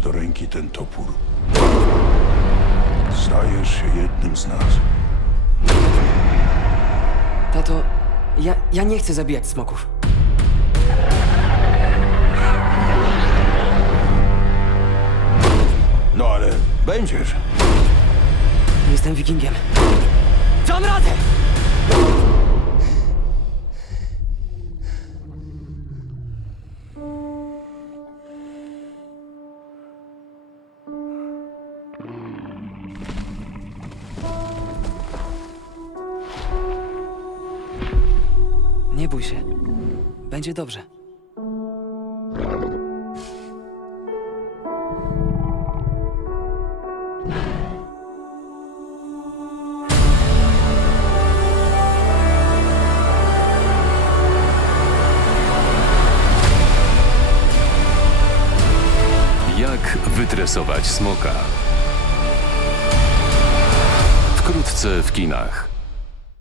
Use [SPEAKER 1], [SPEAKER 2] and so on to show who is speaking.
[SPEAKER 1] do ręki ten topór, stajesz się jednym z nas.
[SPEAKER 2] Tato, ja, ja nie chcę zabijać smoków.
[SPEAKER 1] No ale będziesz.
[SPEAKER 2] Jestem wikingiem. Dam radę! Nie bój się. Będzie dobrze.
[SPEAKER 3] Jak wytresować smoka? Wkrótce w kinach.